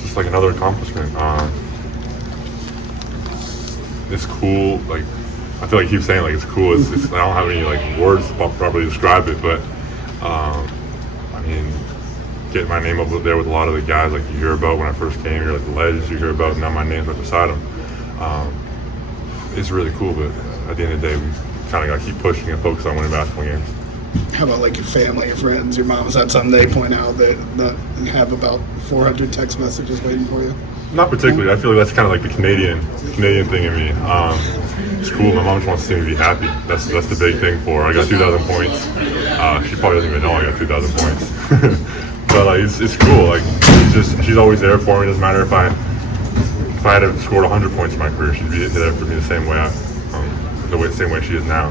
Just like another accomplishment. It's cool. Like, I feel like he keeps saying like it's cool. I don't have any like words to properly describe it, but I mean, getting my name up there with a lot of the guys like you hear about when I first came here, like the legends you hear about. Now my name's right beside them. It's really cool, but at the end of the day, we kind of got to keep pushing and focus on winning basketball games. How about like your family, your friends, your mom? Is that something they point out that you have about 400 text messages waiting for you? Not particularly. I feel like that's kind of like the Canadian thing in me. It's cool. My mom just wants to see me be happy. That's the big thing for her. I got 2,000 points. She probably doesn't even know I got 2,000 points. But like it's cool. Like she's always there for me. It doesn't matter if I had scored 100 points in my career, she'd be there for me the same way same way she is now.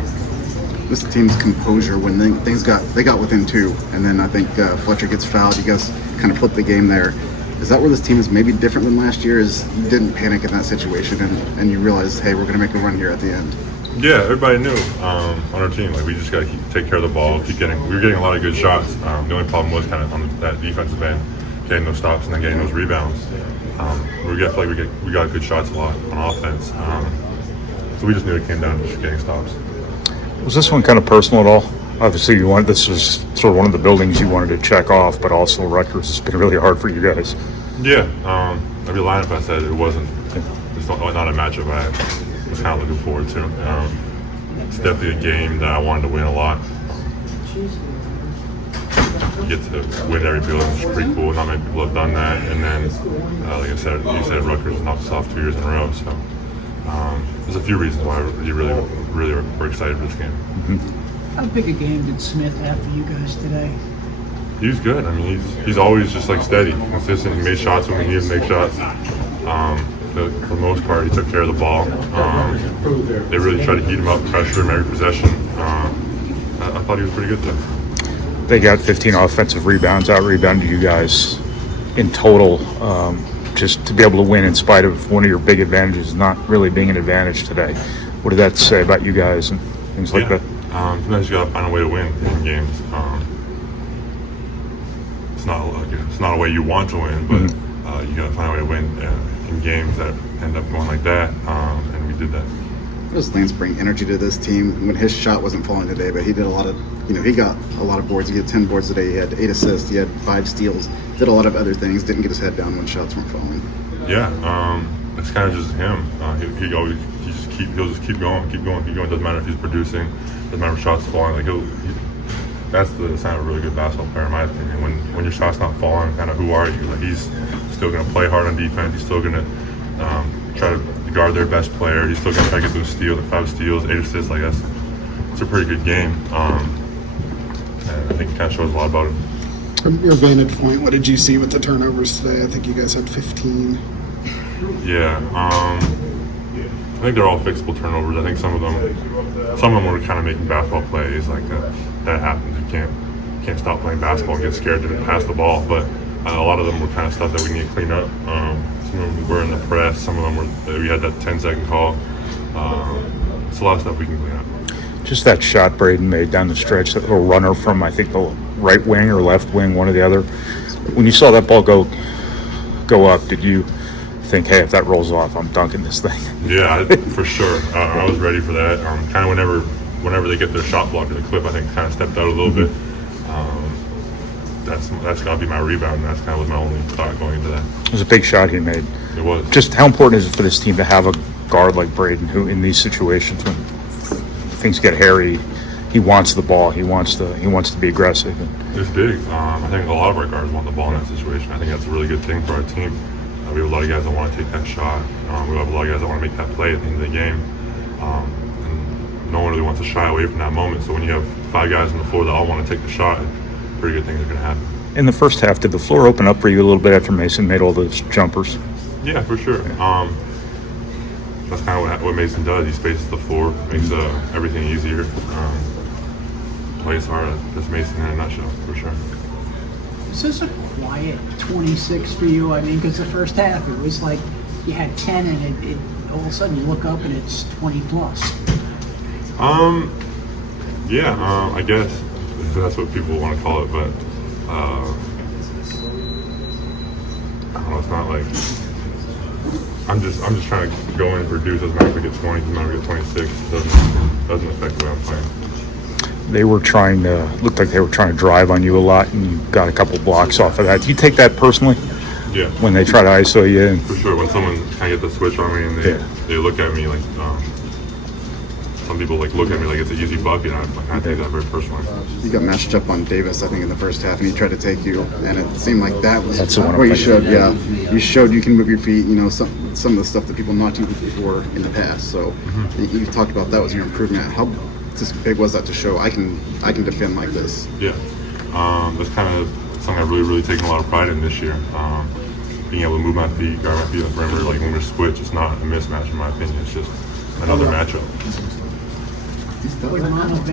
This team's composure when they got within 2, and then I think Fletcher gets fouled. You guys kind of flipped the game there. Is that where this team is maybe different than last year? Is you didn't panic in that situation and you realized, hey, we're going to make a run here at the end? Yeah, everybody knew on our team. Like we just got to take care of the ball. We were getting a lot of good shots. The only problem was kind of on that defensive end, getting those stops and then getting those rebounds. We got good shots a lot on offense. So we just knew it came down to just getting stops. Was this one kind of personal at all? Obviously, this was sort of one of the buildings you wanted to check off, but also Rutgers has been really hard for you guys. Yeah, I'd be lying if I said it wasn't. It's not a matchup I was kind of looking forward to. It's definitely a game that I wanted to win a lot. You get to win every building, which is pretty cool. Not many people have done that. And then, like I said, Rutgers knocked us off 2 years in a row. So there's a few reasons why we really were excited for this game. Mm-hmm. How big a game did Smith have for you guys today? He was good. I mean, he's always just like steady, consistent. He made shots when he needed to make shots. For the most part, he took care of the ball. They really tried to heat him up, pressure him every possession. I thought he was pretty good today. They got 15 offensive rebounds, out-rebounded you guys in total. Just to be able to win in spite of one of your big advantages not really being an advantage today. What did that say about you guys and things like that? Sometimes you got to find a way to win in games. It's not a way you want to win, but you got to find a way to win in games that end up going like that, and we did that. What does Lance bring energy to this team when his shot wasn't falling today, but he did a lot of, he got a lot of boards. He had 10 boards today. He had 8 assists. He had 5 steals. Did a lot of other things. Didn't get his head down when shots weren't falling. Yeah, it's kind of just him. He'll just keep going. Doesn't matter if he's producing. Doesn't matter if shots falling. That's the sign of a really good basketball player, in my opinion. When your shot's not falling, kind of who are you? Like he's still going to play hard on defense. He's still going to try to guard their best player. He's still going to try to get those steals, the 5 steals, 8 assists. Like it's a pretty good game. And I think it kind of shows a lot about him. From your vantage point, what did you see with the turnovers today? I think you guys had 15. Yeah, I think they're all fixable turnovers. I think some of them were kind of making basketball plays. Like that happens. You can't stop playing basketball and get scared to pass the ball. But a lot of them were kind of stuff that we need to clean up. Some of them were in the press. Some of them we had that 10-second call. It's a lot of stuff we can clean up. Just that shot Braden made down the stretch, that little runner from, I think, the right wing or left wing, one or the other. When you saw that ball go up, did you think, hey, if that rolls off, I'm dunking this thing? Yeah, for sure. I was ready for that. Kind of whenever they get their shot blocked in the clip, I think kind of stepped out a little bit. That's got to be my rebound, and that's kind of was my only thought going into that. It was a big shot he made. It was. Just how important is it for this team to have a guard like Braden, who in these situations when things get hairy, he wants the ball, he wants to be aggressive? It's big. I think a lot of our guards want the ball in that situation. I think that's a really good thing for our team. We have a lot of guys that want to take that shot. We have a lot of guys that want to make that play at the end of the game. And no one really wants to shy away from that moment. So when you have 5 guys on the floor that all want to take the shot, pretty good things are going to happen. In the first half, did the floor open up for you a little bit after Mason made all those jumpers? Yeah, for sure. That's kind of what Mason does. He spaces the floor, makes everything easier. Plays hard. That's Mason in a nutshell, for sure. Is this a quiet 26 for you? I mean, because the first half, it was like you had 10 and it all of a sudden you look up and it's 20 plus. I guess that's what people want to call it, but don't know. It's not like I'm just trying to go in and produce. Doesn't matter if I get 20, doesn't matter if I get 26. Doesn't affect the way I'm playing. They were looked like they were trying to drive on you a lot, and you got a couple blocks off of that. Do you take that personally Yeah, when they try to ISO you? And for sure. When someone kind of get the switch on me and they look at me like some people like look at me like it's an easy bucket. I take that very personally. You got matched up on Davis, I think, in the first half, and he tried to take you, and it seemed like that was That's the one I'm where you thinking. showed. Yeah, you showed you can move your feet. You know, some of the stuff that people knocked you before in the past. So you talked about that was your improvement. How just big was that to show I can defend like this? Yeah, that's kind of something I've really taken a lot of pride in this year. Being able to move my feet, guard my feet on the perimeter. Like when we're switch, it's not a mismatch in my opinion. It's just another matchup. Would Mono